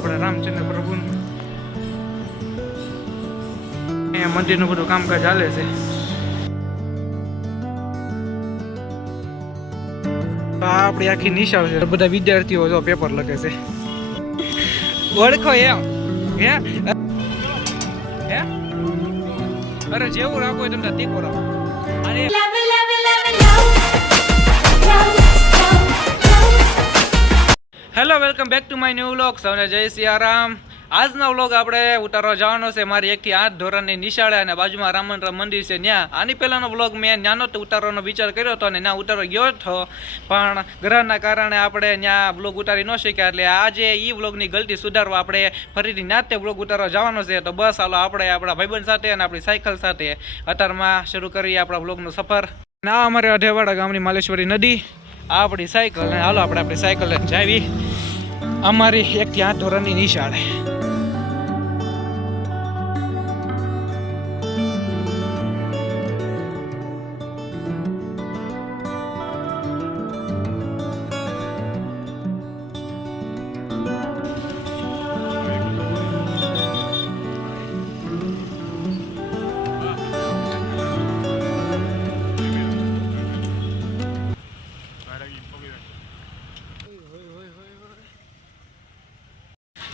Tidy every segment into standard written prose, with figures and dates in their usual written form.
આપણે રામચંદ્ર પ્રભુનું અહીંયા મંદિરનું બધું કામકાજ ચાલે છે. આપણી આખી નિશાળ છે, બધા વિદ્યાર્થીઓ જો પેપર લખે છે. ઓળખો એમ હે હે અરે જેવું રાખો હોય તમને તીખો રાખો. અરે hello, welcome back to my new vlog. સૌને જય સિયારામ. આજનો વ્લોગ આપણે ઉતારવા જવાનો છે મારી 1 થી 8 ધોરણની નિશાળે, અને બાજુમાં રામચંદ્ર મંદિર છે ત્યાં. આની પહેલાંનો વ્લોગ મેં ત્યાંનો તો ઉતારવાનો વિચાર કર્યો હતો અને ત્યાં ઉતારવા ગયો હતો, પણ ગ્રહણના કારણે આપણે ત્યાં વ્લોગ ઉતારી ન શક્યા. એટલે આજે એ વ્લોગની ગલતી સુધારવા આપણે ફરીથી નાતે વ્લોગ ઉતારવા જવાનો છે. તો બસ હાલો આપણે આપણા ભાઈબંધ સાથે અને આપણી સાયકલ સાથે અત્યારમાં શરૂ કરીએ આપણા વ્લોગનો સફર. ના અમારે અઢેવાડા ગામની માલેશ્વરી નદી, આ આપણી સાયકલ, અને હાલો આપણે આપણી સાયકલ લઈને જાવી અમારી 1 થી 8 ધોરણની નિશાળે.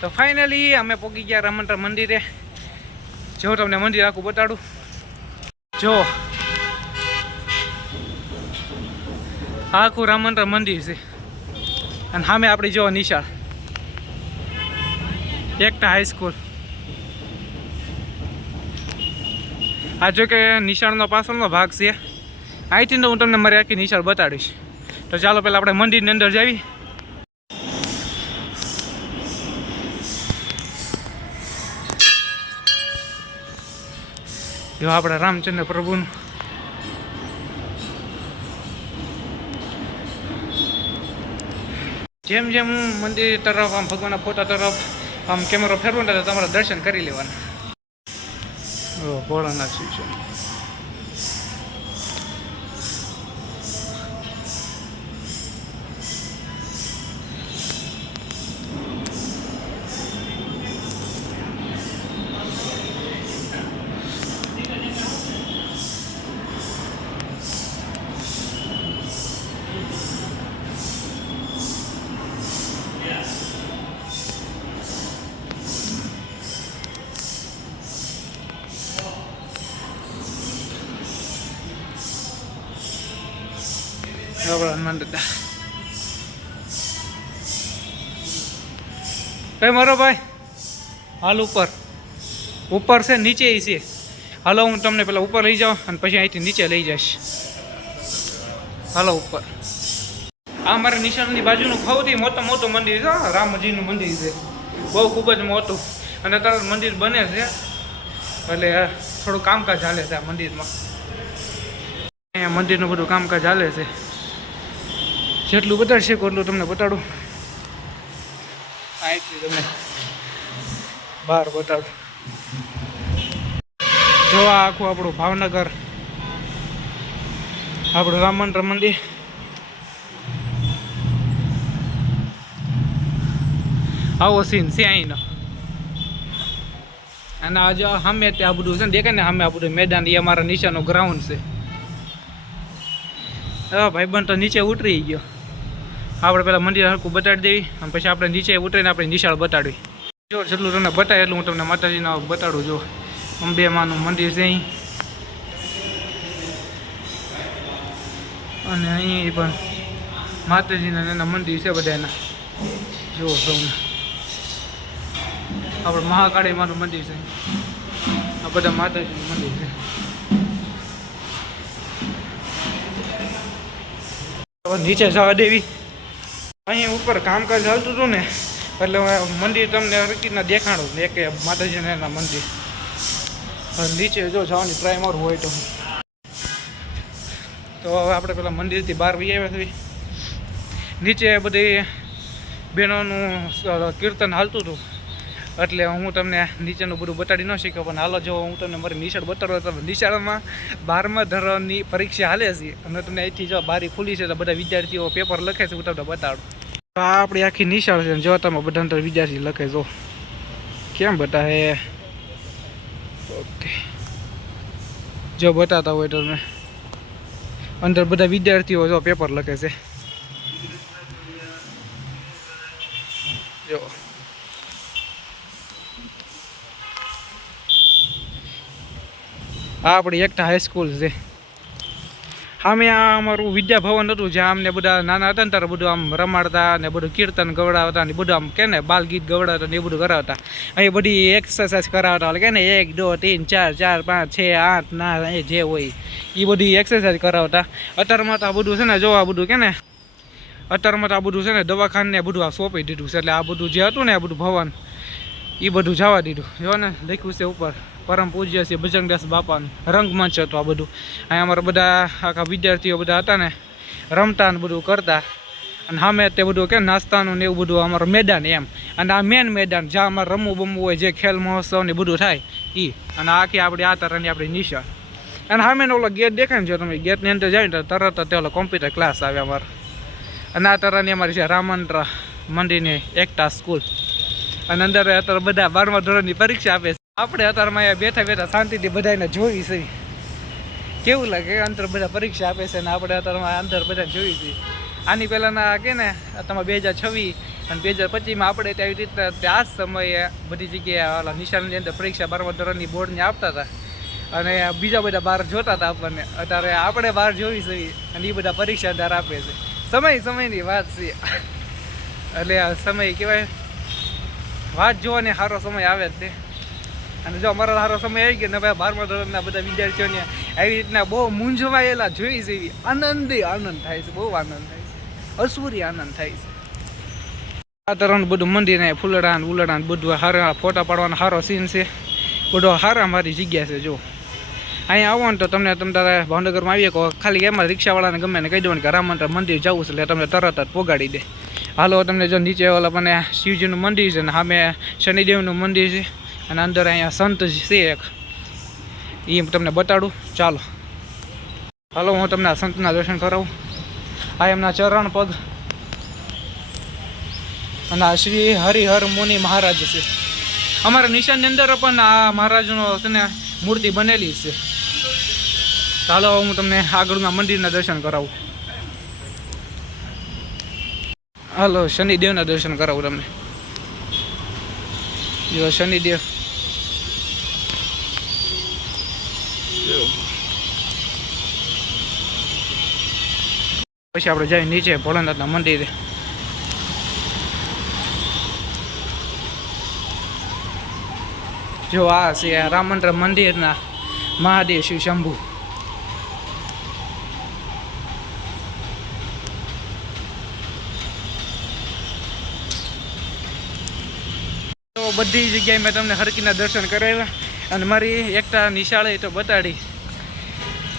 તો ફાઇનલી અમે પહોંચી ગયા રામચંદ્ર મંદિરે. જો તમને મંદિર આખું બતાડું, જો આખું રામચંદ્ર મંદિર છે, અને સામે આપણી જો નિશાળ એકતા હાઈસ્કૂલ. આ જો કે નિશાળનો પાછળનો ભાગ છે. અહીંથી તો હું તમને મારી આખી નિશાળ બતાડીશ. તો ચાલો પહેલાં આપણે મંદિરની અંદર જાવી. જો આપણા રામચંદ્ર પ્રભુનું જેમ જેમ હું મંદિર તરફ આમ ભગવાનના ફોટા તરફ આમ કેમેરો ફેરવું ને તમારા દર્શન કરી લેવાના. ભોળાનાથ શિવ છે. હનુમાન દાદા ભાઈ, મારો ભાઈ હાલ ઉપર ઉપર છે, નીચે છે. હાલો હું તમને પેલા ઉપર લઈ જાઉં અને પછી અહીંથી નીચે લઈ જઈશ. હાલો ઉપર. આ મારા નિશાળની બાજુનું સૌથી મોટું મંદિર છે, રામજીનું મંદિર છે, બહુ ખૂબ જ મોટું. અને અત્યારે મંદિર બને છે, એટલે થોડું કામકાજ ચાલે છે આ મંદિરમાં. અહીંયા મંદિરનું બધું કામકાજ ચાલે છે. જેટલું બતાડશે એટલું તમને બતાડું. અહીંથી તમને બહાર બતાડું. જો આ આખું આપણું ભાવનગર, આપણું રામચંદ્ર મંદિર. આવો સીન છે અહીંનો. અને આ જો સામે ત્યાં બધું છે ને દેખાય ને, સામે આ બધું મેદાન, એ અમારા નીચેનું ગ્રાઉન્ડ છે. હા ભાઈબંધ તો નીચે ઉતરી ગયો. આપણે પેલા મંદિર હરખું બતાડી દેવી, અને પછી આપણે નીચે ઉતરીને આપણે નિશાળ બતાડવી. જો જેટલું તમને બતાવે એટલું હું તમને માતાજીના બતાડું. જો અંબે માનું મંદિર છે અહીં, અને અહીં પણ માતાજીના એના મંદિર છે બધાના. જુઓ સૌને આપણે મહાકાળી માનું મંદિર છે. આ બધા માતાજીનું મંદિર છે. નીચે જવા દેવી. અહીં ઉપર કામકાજ ચાલતું હતું ને, એટલે મંદિર તમને હરકીના દેખાડું એક માતાજીના એના મંદિર. નીચે જો જવાની ટ્રાય મારું હોય તો હવે આપણે પેલા મંદિરથી બહાર વી આવ્યા છીએ. નીચે બધી બહેનોનું કીર્તન હાલતું હતું, એટલે હું તમને નીચેનું બધું બતાડી ન શક્યો. પણ હાલો જો હું તમને મારી નિશાળ બતાડો તો નિશાળમાં 12મા ધોરણની પરીક્ષા હાલે છે, અને તમને અહીંથી જો બારી ખુલી છે તો બધા વિદ્યાર્થીઓ પેપર લખે છે. હું તમને બતાડું. આ આપણી આખી નિશાળ છે જો તમે બધા અંદર વિદ્યાર્થી લખે જો કેમ બતાવે ઓકે જો બતાતા હોય તમે અંદર બધા વિદ્યાર્થીઓ જો પેપર લખે છે જો આ આપણી એકતા હાઈસ્કૂલ છે સામે આ અમારું વિદ્યાભવન હતું જ્યાં અમને બધા નાના હતા ને ત્યારે બધું આમ રમાડતા ને બધું કીર્તન ગવડાવતા ને બધું આમ કે ને બાલ ગીત ગવડાવતા ને એ બધું કરાવતા અહીં બધી એક્સરસાઇઝ કરાવતા એટલે કે ને 1 2 3 4 5 6 8 ના એ જે હોય એ બધી એક્સરસાઇઝ કરાવતા અત્યારમાં તો આ બધું છે ને જો આ બધું કે ને અત્યારમાં તો આ બધું છે ને દવાખાને બધું આ સોંપી દીધું છે એટલે આ બધું જે હતું ને આ બધું ભવન એ બધું જવા દીધું જો ને લખ્યું છે ઉપર પરમ પૂજ્ય છે ભજનદાસ બાપાનું રંગમંચ હતું આ બધું અહીંયા અમારા બધા આખા વિદ્યાર્થીઓ બધા હતા ને રમતા ને બધું કરતા અને સામે તે બધું કે નાસ્તાનું ને એવું બધું અમારું મેદાન એમ અને આ મેન મેદાન જ્યાં અમારે રમવું બમવું હોય જે ખેલ મહોત્સવ ને બધું થાય એ અને આખી આપણી આ તરહની આપણી નિશાળ અને સામે ઓલો ગેટ દેખાય ને જો તમે ગેટની અંદર જાય ને તરત જ ઓલો કોમ્પ્યુટર ક્લાસ આવે અમારે અને આ તરહની અમારી છે રામંદ્ર મંદિરની એકતા સ્કૂલ અને અંદર અત્યારે બધા 12મા ધોરણની પરીક્ષા આપે છે આપણે અત્યારમાં અહીંયા બેઠા બેઠા શાંતિથી બધાને જોઈ છે કેવું લાગે અંદર બધા પરીક્ષા આપે છે ને આપણે અત્યારમાં અંદર બધા જોઈ છે આની પહેલાંના કે ને તમે 2026 અને 2025માં આપણે આવી રીતના આ જ સમયે બધી જગ્યાએ ઓલા નિશાળની અંદર પરીક્ષા 12મા ધોરણની બોર્ડની આપતા હતા અને બીજા બધા બહાર જોતા હતા આપણને અત્યારે આપણે બહાર જોઈ છે અને એ બધા પરીક્ષા અંદર આપે છે સમયની વાત છે એટલે આ સમય કહેવાય વાત જોવાની સારો સમય આવે જ તે અને જો અમારો સારો સમય આવી ગયો ને ભાઈ 12મા ધોરણના બધા વિદ્યાર્થીઓને આવી રીતના બહુ મૂંઝવાયેલા જોઈ છે એવી આનંદ થાય છે બહુ આનંદ થાય છે અસુરી આનંદ થાય છે આ તરહનું બધું મંદિર ને ફૂલડા ને ઉલડા ને બધું સારા ફોટા પાડવાનો સારો સીન છે બધો સારા મારી જગ્યા છે જો અહીંયા આવો ને તો તમને તારે ભાવનગરમાં આવીએ કહો ખાલી એમાં રિક્ષાવાળાને ગમે ને કહી દેવાનું કે રામંદ્ર મંદિર જવું છે એટલે તમને તરત જ પોગાડી દે હાલો તમને જો નીચે ઓલા મને શિવજીનું મંદિર છે ને સામે શનિદેવનું મંદિર છે અને અંદર અહીંયા સંત છે એક એ તમને બતાડું ચાલો હાલો હું તમને આ સંતના દર્શન કરાવું આ એમના ચરણ પગ અને આ શ્રી હરિહર મુનિ મહારાજ છે અમારા નિશાનની અંદર પણ આ મહારાજનો છે ને મૂર્તિ બનેલી છે ચાલો હું તમને આગળના મંદિરના દર્શન કરાવું હાલો શનિદેવના દર્શન કરાવું તમને જો શનિદેવ પછી આપણે જઈ નીચે ભોળાનાથના મંદિરે જો આ છે રામંદ્ર મંદિરના મહાદેવ શિવ શંભુ બધી જગ્યાએ મેં તમને હરકીના દર્શન કરાવ્યા અને મારી એકતા નિશાળે તો બતાડી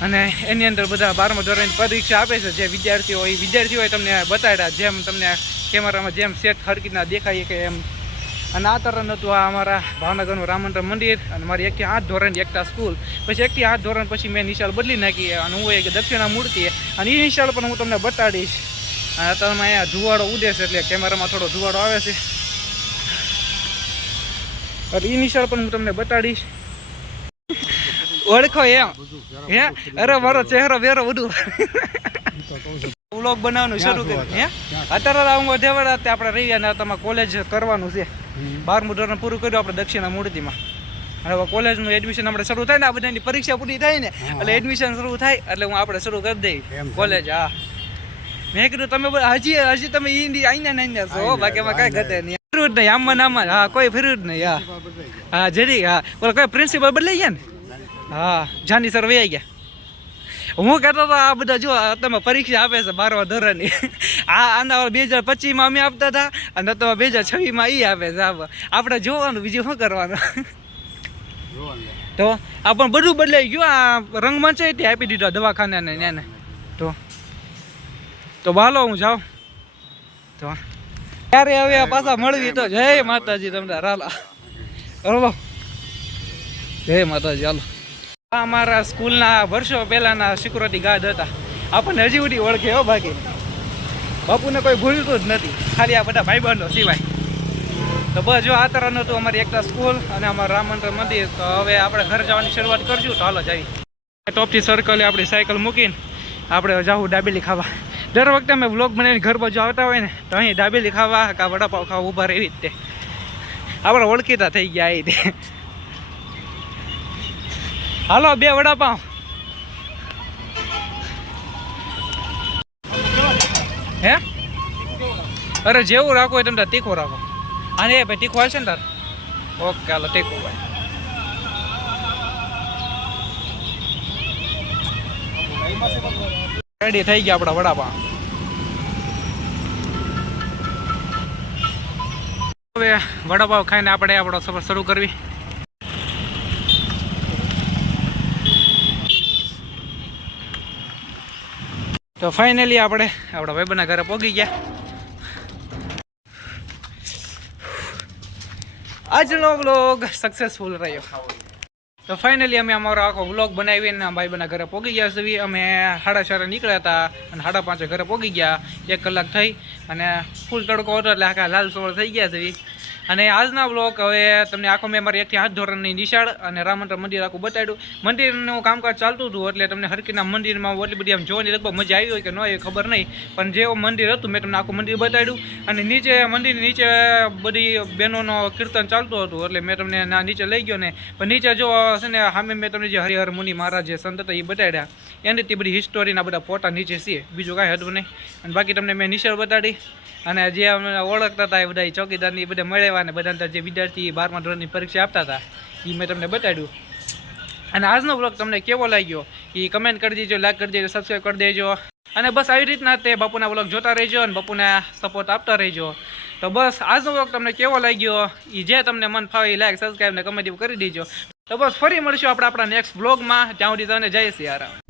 અને એની અંદર બધા 12મા ધોરણની પરીક્ષા આપે છે જે વિદ્યાર્થીઓએ તમને બતાડ્યા જેમ તમને કેમેરામાં જેમ સેટ હરકીના દેખાય કે એમ અને આ તરફ હતું આ અમારા ભાવનગરનું રામંદ્ર મંદિર અને મારી 1 થી 8 ધોરણની એકતા સ્કૂલ પછી 1 થી 8 ધોરણ પછી મેં નિશાળ બદલી નાખી અને હું એક દક્ષિણામૂર્તિ અને એ નિશાળ પણ હું તમને બતાડીશ અને અત્યારમાં અહીંયા ધુવાડો ઉડે છે એટલે કેમેરામાં થોડો ધુવાડો આવે છે એટલે એ નિશાળ પણ હું તમને બતાડીશ ઓળખો એમ હે અરે મારો ચહેરો બેરો બધું વ્લોગ બનાવવાનું શરૂ કર્યું હે અત્યારે હું દેવાડા આપણે રહી અને તમારે કોલેજ કરવાનું છે 12મું ધોરણ પૂરું કર્યું આપણે દક્ષિણામૂર્તિમાં અને હવે કોલેજનું એડમિશન આપણે શરૂ થાય ને આ બધાની પરીક્ષા પૂરી થાય ને એટલે એડમિશન શરૂ થાય એટલે હું આપણે શરૂ કરી દઈ કોલેજ હા મેં કીધું તમે હજી તમે ઈ આઈને છો બાકી એમાં કાંઈ ઘટે નહીં ફિરું જ નહીં આમાં હા કોઈ ફિરું જ નહીં હા જરી હા બોલો કઈ પ્રિન્સિપલ બદલાઈ ગયા ને હા જાની સર વૈયા ગયા હું કહેતો હતો આ બધા જો તમે પરીક્ષા આપે છે 12મા ધોરણની આના 2025માં અમે આપતા હતા અને તમે 2026માં એ આપે છે આપણે જોવાનું બીજું શું કરવાનું તો આ પણ બધું બદલાઈ ગયું આ રંગમંચ તે આપી દીધો દવાખાને ને એને તો બાલો હું જાઉં તો ત્યારે હવે પાછા મળવી તો જય માતાજી તમને રાલા બરોબર જય માતાજી હાલો અમારા સ્કૂલના વર્ષો પહેલાના સિક્યુરિટી ગાર્ડ હતા આપણને હજી સુધી ઓળખે હો બાકી બાપુને કોઈ ભૂલતું જ નથી, ખાલી આ બધા ભાઈબંધો સિવાય. તો બસ જો આ તરફ હતું અમારી એકતા સ્કૂલ અને અમારું રામ મંદિર. તો હવે આપણે ઘર જવાની શરૂઆત કરશું. તો હાલો જઈએ. ટોપથી સર્કલે આપણી સાયકલ મૂકીને આપણે જાવું દાબેલી ખાવા. દર વખતે અમે વ્લોગ બનાવીને ઘર બાજુ આવતા હોય ને તો અહીં દાબેલી ખાવા કાં વડાપાવ ખાવા ઊભા રહે એવી રીતે આપણે ઓળખીતા થઈ ગયા એ રીતે. હાલો 2 વડાપાવ. હે અરે જેવું રાખો હોય તમે તીખું રાખો. હા ને ભાઈ તીખું હાલશે ને તાર? ઓકે હાલો તીખું ભાઈ. રેડી થઈ ગયા આપણા વડાપાવ. હવે વડાપાવ ખાઈને આપણે આપણો સફર શરૂ કરવી. તો ફાઇનલી આપણે આપણા ભાઈબંધના ઘરે પહોંચી ગયા. આજનો વ્લોગ સક્સેસફુલ રહ્યો. તો ફાઇનલી અમે અમારો આખો વ્લોગ બનાવીને ભાઈબંધના ઘરે પહોંચી ગયા છીએ. અમે 4:30 નીકળ્યા હતા અને 5:30 ઘરે પહોંચી ગયા. 1 કલાક થઈ અને ફૂલ તડકો હતો એટલે આખા લાલ સોળ થઈ ગયા છે. અને આજના વ્લોગ હવે તમને આખો મેં મારી 1 થી 8 ધોરણની નિશાળ અને રામ મંદિર આખું બતાવ્યું. મંદિરનું કામકાજ ચાલતું હતું એટલે તમને હરકીના મંદિરમાં એટલી બધી આમ જોવાની લગભગ મજા આવી હોય કે ન આવી ખબર નહીં, પણ જેવું મંદિર હતું મેં તમને આખું મંદિર બતાવ્યું. અને નીચે મંદિરની નીચે બધી બહેનોનો કીર્તન ચાલતું હતું એટલે મેં તમને નીચે લઈ ગયો ને. પણ નીચે જો છે ને સામે મેં તમને જે હરિહર મુનિ મહારાજ જે સંત હતા એ બતાવ્યા. એની તે બધી હિસ્ટોરીના બધા ફોટા નીચે છે, બીજું કાંઈ હતું નહીં. અને બાકી તમને મેં નિશાળ બતાડી અને જે અમે ઓળખતા હતા એ બધા ચોકીદારની એ બધા મળ્યા ને બધા જે વિદ્યાર્થી 12મા ધોરણની પરીક્ષા આપતા હતા એ મેં તમને બતાડ્યું. અને આજનો બ્લોગ તમને કેવો લાગ્યો એ કમેન્ટ કરી દેજો, લાઈક કરી દેજો, સબસ્ક્રાઈબ કરી દેજો. અને બસ આવી રીતના તે બાપુના બ્લોગ જોતા રહેજો અને બાપુને સપોર્ટ આપતા રહેજો. તો બસ આજનો બ્લોગ તમને કેવો લાગ્યો એ જે તમને મન ફાવે એ લાઈક સબસ્ક્રાઈબ ને કમેન્ટ કરી દેજો. તો બસ ફરી મળીશું આપણા નેક્સ્ટ બ્લોગમાં. ત્યાં સુધી તમને જય સિયારામ.